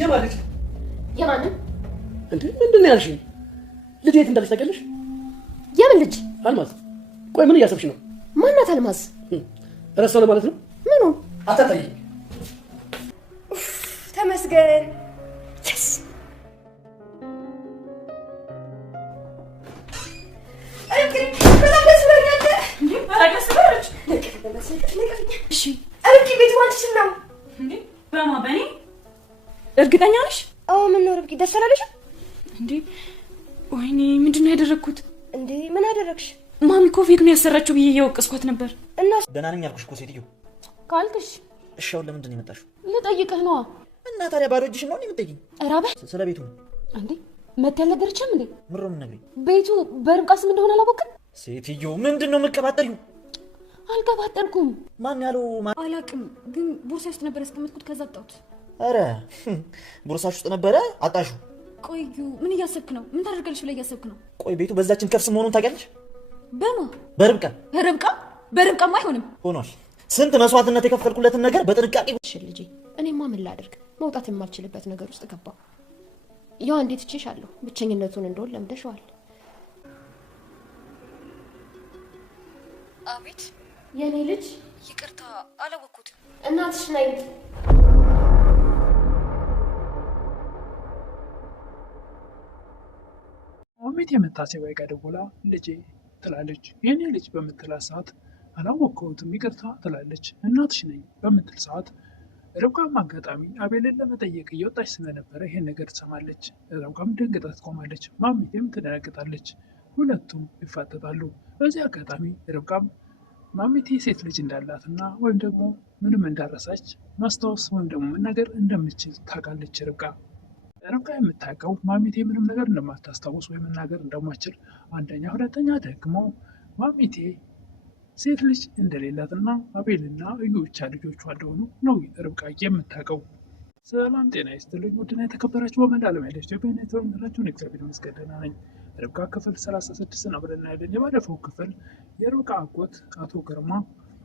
የማለት የማንን እንዴ? ምንድን ነው ያልሽኝ? ልጅ የት እንዳለች ታውቂያለሽ? የምን ልጅ? አልማዝ። ቆይ ምን እያሰብሽ ነው? ማናት አልማዝ? ረሳው ለማለት ነው? ምኑ? አታጣይ። ተመስገን። yes እሺ አርቂ ቤት ዋንቺ ነው እንዴ? በማበኔ እርግጠኛ ነሽ? አዎ ምን ነው ርብቃ ደስ አላለሽ እንዴ? ወይኔ ምንድነው ያደረኩት እንዴ? ምን አደረግሽ? ማሚ እኮ ፌክ ነው ያሰራችው ብዬ እየወቀስኳት ነበር። እና ደህና ነኝ አልኩሽ እኮ ሴትዮ ካልክሽ እሺ። አሁን ለምንድን ነው የመጣሽው? ልጠይቅህ ነዋ። እና ታዲያ ባዶ እጅሽን ነው የምትጠይቂኝ? እራበህ ስለ ቤቱ ነው እንዴ? መት ያልነገረችም እንዴ? ምሮ ምን ነግሪኝ። ቤቱ በርብቃ ስም እንደሆነ አላወቅም? ሴትዮ ምንድን ነው የምትቀባጠሪው? አልቀባጠርኩም። ማን ያለው? አላቅም፣ ግን ቦርሳ ውስጥ ነበር ያስቀመጥኩት፣ ከዛ አጣሁት። አረ ቦርሳሽ ውስጥ ነበረ አጣሹ? ቆዩ ምን እያሰብክ ነው? ምን ታደርጋለሽ ብለህ እያሰብክ ነው? ቆይ ቤቱ በዛችን ከፍስ መሆኑን ታውቂያለሽ? በማ? በርብቃ። በርብቃማ አይሆንም። ሆኗል። ስንት መስዋዕትነት የከፈልኩለትን ነገር በጥንቃቄ ልጄ፣ እኔማ ምን ላድርግ? መውጣት የማልችልበት ነገር ውስጥ ገባሁ። ያው እንዴት እችሻለሁ? ብቸኝነቱን እንደሆነ ለምደሽዋል። አቤት የኔ ልጅ። ይቅርታ አላወኩትም። እናትሽ ነኝ። አሜት የመታሰቢያ ጋር ደውላ ልጄ ትላለች። የኔ ልጅ በምትላት ሰዓት አላወቅሁትም ይቅርታ ትላለች። እናትሽ ነኝ በምትል ሰዓት ርብቃም አጋጣሚ አቤልን ለመጠየቅ እየወጣች ስለነበረ ይሄን ነገር ትሰማለች። ርብቃም ደንግጣ ትቆማለች። ማሚቴም ትደነግጣለች። ሁለቱም ይፋጠጣሉ። በዚህ አጋጣሚ ርብቃም ማሚቴ ሴት ልጅ እንዳላትና ወይም ደግሞ ምንም እንዳረሳች ማስታወስ ወይም ደግሞ መናገር እንደምችል ታውቃለች። ርብቃ የምታውቀው ማሚቴ ምንም ነገር እንደማታስታውስ ወይም መናገር እንደማችል፣ አንደኛ፣ ሁለተኛ ደግሞ ማሚቴ ሴት ልጅ እንደሌላትና አቤልና እዩ ብቻ ልጆቿ እንደሆኑ ነው ርብቃ የምታውቀው። ሰላም ጤና ይስጥልኝ ውድና የተከበራችሁ በመላ ዓለም ያለች ኢትዮጵያና የተወደዳችሁ እግዚአብሔር ይመስገን ደህና ነኝ። ርብቃ ክፍል 36 አብረን እናያለን። የባለፈው ክፍል የርብቃ አጎት አቶ ግርማ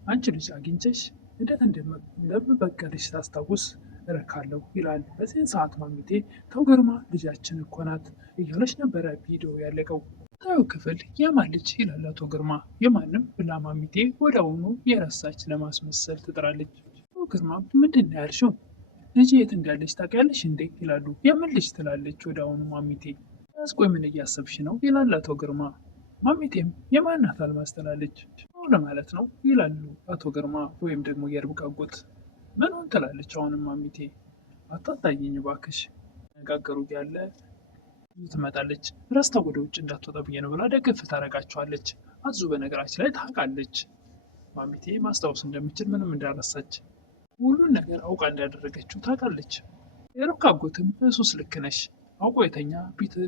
አንቺ ልጅ አግኝቼሽ እንዴት እንደምበቀልሽ ሳስታውስ እረካለሁ ይላል። በዚህን ሰዓት ማሚቴ ተው ግርማ ልጃችን እኮ ናት እያለች ነበረ ቪዲዮ ያለቀው። ታዩ ክፍል የማን ልጅ ይላል አቶ ግርማ። የማንም ብላ ማሚቴ ወደ አሁኑ የረሳች ለማስመሰል ትጥራለች። አቶ ግርማ ምንድን ነው ያልሽው? ልጅ የት እንዳለች ታውቂያለሽ እንዴ ይላሉ። የምን ልጅ ትላለች ወደ አሁኑ ማሚቴ። ቆይ ምን እያሰብሽ ነው ይላል አቶ ግርማ። ማሚቴም የማናት አልማዝ ትላለች። ለማለት ነው ይላሉ አቶ ግርማ ወይም ደግሞ የርብቃ አጎት። ምን ሆን ትላለች አሁንም ማሚቴ። አታታየኝ እባክሽ። ነጋገሩ ያለ ትመጣለች። ረስታ ወደ ውጭ እንዳትወጣ ብዬ ነው ብላ ደግፍ ታረጋቸዋለች። አዙ በነገራችን ላይ ታውቃለች ማሚቴ ማስታወስ እንደምችል ምንም እንዳረሳች ሁሉን ነገር አውቃ እንዳደረገችው ታውቃለች። የርብቃ አጎትም እሱስ ልክ ነሽ አውቆ የተኛ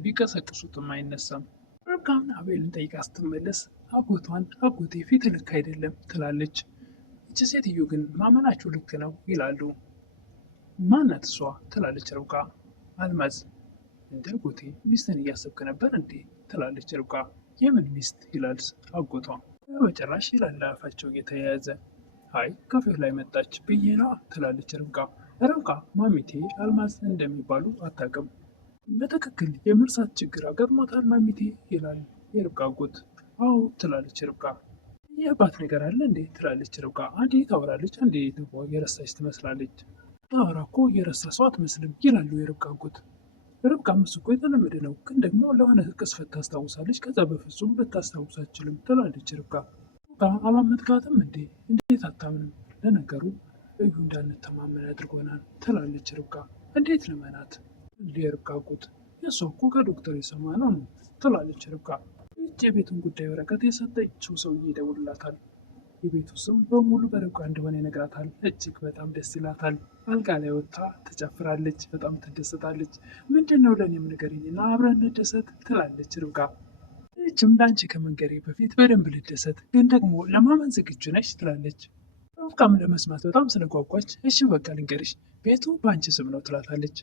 ቢቀሰቅሱትም አይነሳም። ርብቃም አቤልን ጠይቃ ስትመለስ አጎቷን አጎቴ ፊት ልክ አይደለም ትላለች። እቺ ሴትዮ ግን ማመናችሁ ልክ ነው ይላሉ። ማናት እሷ ትላለች ርብቃ። አልማዝ። እንደ አጎቴ ሚስትን እያሰብክ ነበር እንዴ ትላለች ርብቃ። የምን ሚስት ይላል አጎቷ። በመጨረሻ ይላል አፋቸው እየተያያዘ። አይ ካፌው ላይ መጣች ብዬ ነዋ ትላለች ርብቃ። ርብቃ ማሚቴ አልማዝ እንደሚባሉ አታውቅም። በትክክል የመርሳት ችግር አጋጥሟታል ማሚቴ ይላል የርብቃ አጎት። አዎ ትላለች ርብቃ። የአባት ነገር አለ እንዴ ትላለች ርብቃ። አንዴ ታወራለች፣ አንዴ ደግሞ የረሳች ትመስላለች። ታወራ እኮ የረሳ ሰው አትመስልም ይላሉ የርብቃ አጎት። ርብቃ ምስ እኮ የተለመደ ነው፣ ግን ደግሞ ለሆነ ቅስፈት ታስታውሳለች፣ ከዛ በፍጹም ልታስታውስ አትችልም ትላለች ርብቃ። አላመጥካትም እንዴ? እንዴት አታምንም? ለነገሩ እዩ እንዳንተማመን አድርጎናል ትላለች ርብቃ። እንዴት ልመናት? የርብቃ አጎት የእሷ እኮ ከዶክተር የሰማነው ነው ትላለች ርብቃ። ይህች የቤቱን ጉዳይ ወረቀት የሰጠችው ሰውዬ ይደውልላታል። የቤቱ ስም በሙሉ በርብቃ እንደሆነ ይነግራታል። እጅግ በጣም ደስ ይላታል። አልጋ ላይ ወጥታ ትጨፍራለች፣ በጣም ትደሰታለች። ምንድን ነው ለእኔም ንገሪኝና አብረን እንደሰት ትላለች ርብቃ። ይህችም ለአንቺ ከመንገሬ በፊት በደንብ ልደሰት፣ ግን ደግሞ ለማመን ዝግጁ ነች ትላለች። ርብቃም ለመስማት በጣም ስለጓጓች እሺ በቃ ልንገርሽ፣ ቤቱ በአንቺ ስም ነው ትላታለች።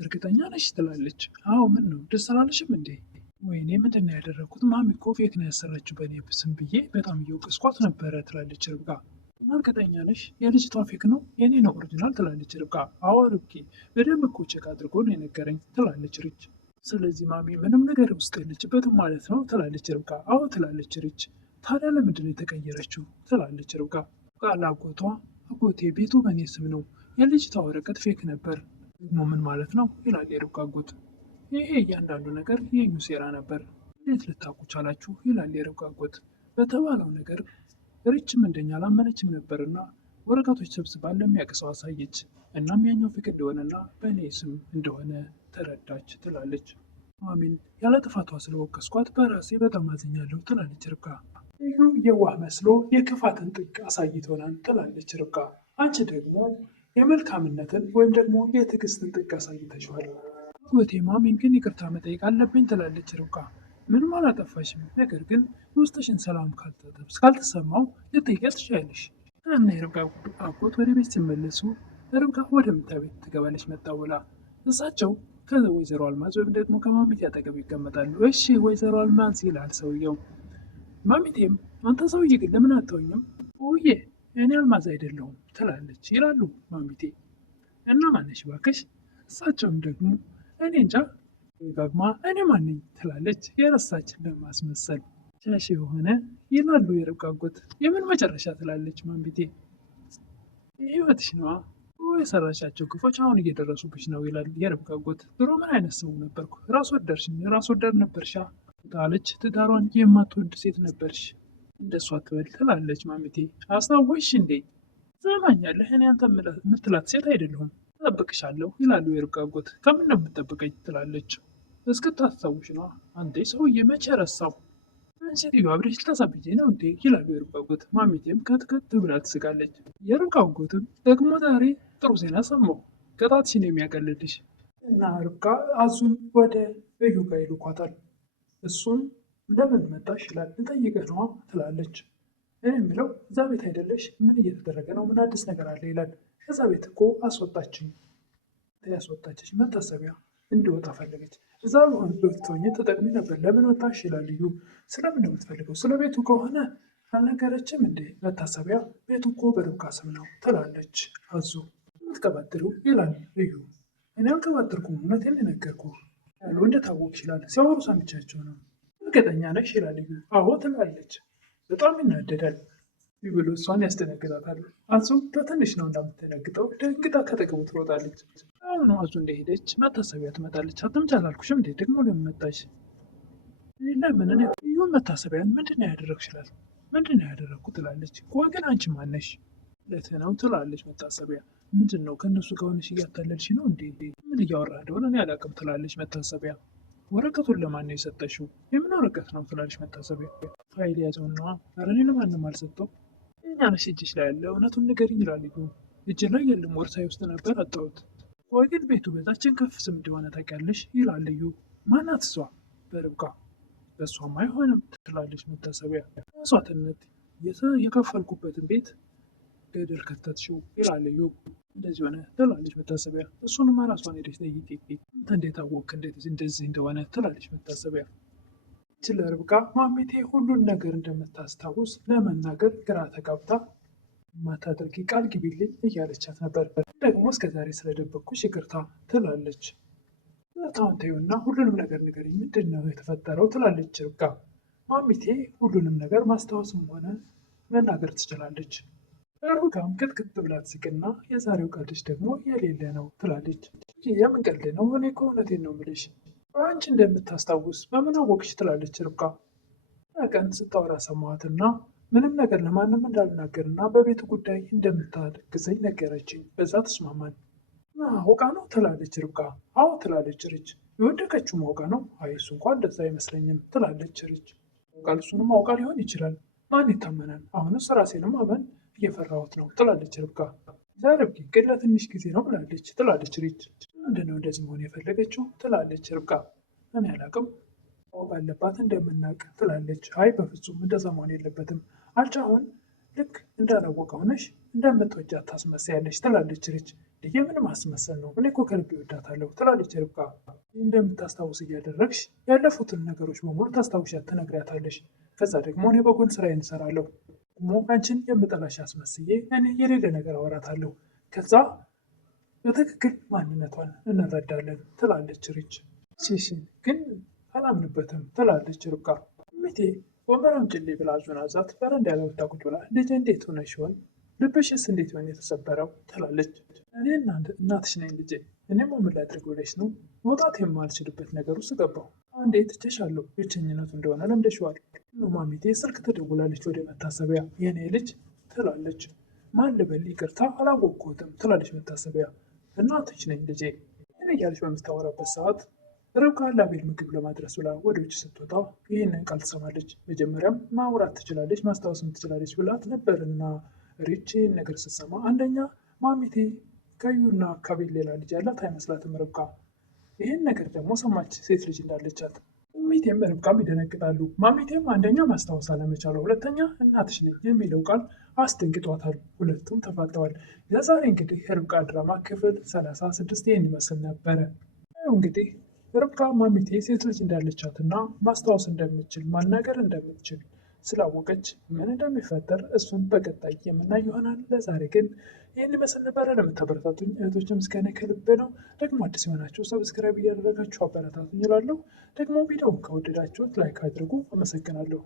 እርግጠኛ ነሽ ትላለች። አዎ ምን ነው ደስ አላለሽም እንዴ? ወይኔ ምንድን ነው ያደረግኩት? ማሚ እኮ ፌክ ነው ያሰራችው በእኔ ስም ብዬ በጣም እየወቀስኳት ነበረ ትላለች ርብቃ። እርግጠኛ ነሽ የልጅቷ ፌክ ነው የኔ ነው ኦሪጂናል ትላለች ርብቃ። አዎ ርብቃ በደንብ እኮ ቼክ አድርጎ ነው የነገረኝ ትላለች ሪች። ስለዚህ ማሚ ምንም ነገር ውስጥ የለችበትም ማለት ነው ትላለች ርብቃ። አዎ ትላለች ሪች። ታዲያ ለምንድን ነው የተቀየረችው ትላለች ርብቃ። ቃል አጎቴ ቤቱ በእኔ ስም ነው የልጅቷ ወረቀት ፌክ ነበር። ደግሞ ምን ማለት ነው ይላል የርብቃ አጎት። ይሄ እያንዳንዱ ነገር የዩ ሴራ ነበር። እንዴት ልታውቁ ቻላችሁ ይላል የርብቃ አጎት። በተባለው ነገር ሪችም እንደኛ አላመነችም ነበርና ወረቀቶች ሰብስባ ለሚያውቅ ሰው አሳየች። እናም ያኛው ፌክ እንደሆነና በእኔ ስም እንደሆነ ተረዳች ትላለች። ማሚን ያለ ጥፋቷ ስለወቀስኳት በራሴ በጣም አዝኛለሁ ትላለች ርብቃ። እዩ የዋህ መስሎ የክፋትን ጥግ አሳይቶናል ትላለች ርብቃ። አንቺ ደግሞ የመልካምነትን ወይም ደግሞ የትዕግስትን ጥግ አሳይተሽዋል። አጎቴ ማሚን ግን ይቅርታ መጠየቅ አለብኝ ትላለች ርብቃ። ምንም አላጠፋሽም፣ ነገር ግን ውስጥሽን ሰላም ካልተሰማው ልትጠይቂያት ትችያለሽ። እና የርብቃ አጎት ወደ ቤት ሲመለሱ ርብቃ ወደ መኝታ ቤት ትገባለች መጣ ብላ። እሳቸው ከወይዘሮ አልማዝ ወይም ደግሞ ከማሚቴ አጠገብ ይቀመጣሉ። እሺ ወይዘሮ አልማዝ ይላል ሰውየው። ማሚቴም አንተ ሰውዬ ግን ለምን አትተውኝም? ውዬ እኔ አልማዝ አይደለሁም ትላለች ይላሉ ማሚቴ። እና ማነሽ ባክሽ? እሳቸውም ደግሞ እኔ እንጃ ጋግማ እኔ ማንኝ ትላለች የረሳችን ለማስመሰል። ሻሽ የሆነ ይላሉ የርብቃ አጎት። የምን መጨረሻ ትላለች ማሚቴ። የህይወትሽ ነዋ የሰራሻቸው ክፎች አሁን እየደረሱብሽ ነው ይላል የርብቃ አጎት። ድሮ ምን አይነት ሰው ነበርኩ? ራስ ወዳድ ነበርሻ ታለች። ትዳሯን የማትወድ ሴት ነበርሽ፣ እንደሷ አትበል ትላለች ማሚቴ። አስታወሽ እንዴ? ትሰማኛለህ? እኔ አንተ የምትላት ሴት አይደለሁም፣ እጠብቅሻለሁ ይላሉ የርብቃ አጎት። ከምን ነው የምትጠብቀኝ ትላለች። እስክታስታውሽ ነዋ። አንዴ ሰውዬ መቼ ረሳው? ሴትዮ አብረሽ ልታሳብጄ ነው እንዴ ይላሉ የርብቃ አጎት። ማሚቴም ከትከት ብላ ትስቃለች። የርብቃ አጎትም ደግሞ ዛሬ ጥሩ ዜና ሰማሁ፣ ቅጣትሽን የሚያቀልልሽ እና ርብቃ አዙን ወደ እዩ ጋር ይልኳታል። እሱም ለምን መጣሽ ይላል። ልጠይቅህ ነዋ ትላለች። እኔ የምለው እዛ ቤት አይደለሽ? ምን እየተደረገ ነው? ምን አዲስ ነገር አለ ይላል። ከዛ ቤት እኮ አስወጣችኝ። ያስወጣችሽ መታሰቢያ እንዲወጣ ፈለገች። እዛ በሆን ብትሆኝ ተጠቅሚ ነበር። ለምን ወጣሽ ይላል እዩ። ስለምን ነው የምትፈልገው? ስለ ቤቱ ከሆነ አልነገረችም እንዴ? መታሰቢያ ቤቱ እኮ በርብቃ ስም ነው ትላለች አዙ። የምትቀባጥሩ ይላል እዩ። እኔ አልቀባጥርኩም፣ እውነቴን ነገርኩህ ያሉ እንደታወቅ ይችላል። ሲያወሩ ሰምቻቸው ነው። እርግጠኛ ነሽ ይላል እዩ። አዎ ትላለች። በጣም ይናደዳል ብሎ እሷን ያስደነግጣታል። አዙ በትንሽ ነው እንደምትደነግጠው። ደንግጣ ከጠገቡ ትሮጣለች። አሁኑ አዙ እንደሄደች መታሰቢያ ትመጣለች። አትምጪ አላልኩሽም እንዴ? ደግሞ ለምን መጣሽ? ለምን እኔ እዩ መታሰቢያን ምንድን ነው ያደረግሽ ይላል። ምንድን ነው ያደረግኩ ትላለች። ቆይ ግን አንቺ ማነሽ? ለትህ ነው ትላለች መታሰቢያ። ምንድን ነው ከእነሱ ከሆነሽ እያታለልሽ ነው እንዴ? ምን እያወራ እንደሆነ እኔ አላውቅም ትላለች መታሰቢያ። ወረቀቱን ለማን ነው የሰጠሽው? የምን ወረቀት ነው ትላለች መታሰቢያ። ፋይል ያዘውና ኧረ እኔ ለማንም አልሰጠው። እኛ ነሽ እጅሽ ላይ ያለ እውነቱን ንገሪኝ ይላል እዩ። እጅ ላይ የለም ቦርሳዬ ውስጥ ነበር አጣሁት። ቆይ ግን ቤቱ በዛችን ከፍ ስም እንደሆነ ታውቂያለሽ ይላል እዩ። ማናት እሷ? በርብቃ። በእሷም አይሆንም ትላለች መታሰቢያ። መስዋዕትነት የከፈልኩበትን ቤት ገደል ከተትሽው ይላል እዩ። እንደዚህ ሆነ ትላለች መታሰቢያ። እሱንማ ራሷን ሄደች ጠይቂ። እንዴት አወቅክ እንደዚህ እንደሆነ ትላለች መታሰቢያ። ለርብቃ ማሚቴ ሁሉን ነገር እንደምታስታውስ ለመናገር ግራ ተጋብታ ማታደርጊ ቃል ግቢልኝ እያለቻት ነበር። ደግሞ እስከዛሬ ስለደበቅኩሽ ይቅርታ ትላለች። እርታውን ተይውና ሁሉንም ነገር ንገሪኝ፣ ምንድን ነው የተፈጠረው ትላለች ርብቃ። ማሚቴ ሁሉንም ነገር ማስታወስም ሆነ መናገር ትችላለች። ርብቃም ክትክት ብላ ትስቅና የዛሬው ቀልድሽ ደግሞ የሌለ ነው ትላለች። የምን ቀልድ ነው? እኔ እኮ እውነቴን ነው የምልሽ። አንቺ እንደምታስታውስ በምን አወቅሽ ትላለች ርብቃ። ቀን ስታወራ ሰማዋትና ምንም ነገር ለማንም እንዳልናገርና በቤቱ ጉዳይ እንደምታግዘኝ ነገረችኝ። በዛ ተስማማን። አውቃ ነው ትላለች ርብቃ። አዎ ትላለች ሪች። የወደቀችው አውቃ ነው? አይ እሱ እንኳን እንደዛ አይመስለኝም ትላለች ሪች። ቃል እሱንም አውቃ ሊሆን ይችላል። ማን ይታመናል? አሁንስ ራሴንም አመን እየፈራሁት ነው ትላለች ርብቃ። ዛሬብ ግን ለትንሽ ጊዜ ነው ብላለች ትላለች ሪች። ምንድነው እንደዚህ መሆን የፈለገችው ትላለች ርብቃ። እኔ አላቅም፣ ማወቅ አለባት እንደምናውቅ ትላለች። አይ በፍጹም እንደዛ መሆን የለበትም። አንቺ አሁን ልክ እንዳላወቀ ሆነሽ እንደምትወጃት ታስመሳያለች ትላለች ሪች። የምን ማስመሰል ነው? እኔ እኮ ከልቤ እወዳታለሁ ትላለች ርብቃ። እንደምታስታውስ እያደረግሽ ያለፉትን ነገሮች በሙሉ ታስታውሻት ትነግሪያታለሽ። ከዛ ደግሞ እኔ በጎን ስራዬን እሰራለሁ። ደግሞ አንቺን የምጠላሽ አስመስዬ እኔ የሌለ ነገር አወራታለሁ። ከዛ በትክክል ማንነቷን እንረዳለን ትላለች ሪች። ሲሲን ግን አላምንበትም ትላለች ርብቃ። ሚቴ ወንበር አምጪልኝ ብላ አዙን አዛት በረንዳ ላይ ወጥታ ቁጭ ብላ ልጄ እንዴት ሆነሽ ይሆን? ልብሽስ እንዴት ሆነ የተሰበረው? ትላለች። እኔ እናትሽ ነኝ ልጄ። እኔም ምን ላድርግ ብለሽ ነው? መውጣት የማልችልበት ነገር ውስጥ ገባሁ። አንዴ ትቼሻለሁ። ብቸኝነቱ እንደሆነ ለምደሽዋል። ማሚቴ ስልክ ትደውላለች ወደ መታሰቢያ። የኔ ልጅ ትላለች። ማን ልበል? ይቅርታ አላወቅኩትም ትላለች መታሰቢያ። እናትሽ ነኝ ልጄ እያለች በምታወራበት ሰዓት ርብቃ ለአቤል ምግብ ለማድረስ ብላ ወደ ውጭ ስትወጣ ይህንን ቃል ትሰማለች። መጀመሪያም ማውራት ትችላለች ማስታወስም ትችላለች ብላት ነበርና ሪች ይህን ነገር ስትሰማ አንደኛ ማሚቴ ከዩና ከአቤል ሌላ ልጅ ያላት አይመስላትም ርብቃ። ይህን ነገር ደግሞ ሰማች ሴት ልጅ እንዳለቻት። ማሚቴም ርብቃም ይደነግጣሉ። ማሚቴም አንደኛ ማስታወስ አለመቻሏ፣ ሁለተኛ እናትሽ ነኝ የሚለው ቃል አስደንግጧታል። ሁለቱም ተፋጠዋል። የዛሬ እንግዲህ ርብቃ ድራማ ክፍል 36 ይህን ይመስል ነበረ። እንግዲህ ርብቃ ማሚቴ ሴት ልጅ እንዳለቻትና ማስታወስ እንደምትችል ማናገር እንደምትችል ስላወቀች ምን እንደሚፈጠር እሱን በቀጣይ የምናይ ይሆናል። ለዛሬ ግን ይህን ይመስል ነበረ። ለምታበረታቱኝ እህቶች ምስጋና ከልብ ነው። ደግሞ አዲስ የሆናችሁ ሰብስክራይብ እያደረጋችሁ አበረታቱኝ እላለሁ። ደግሞ ቪዲዮ ከወደዳችሁት ላይክ አድርጉ። አመሰግናለሁ።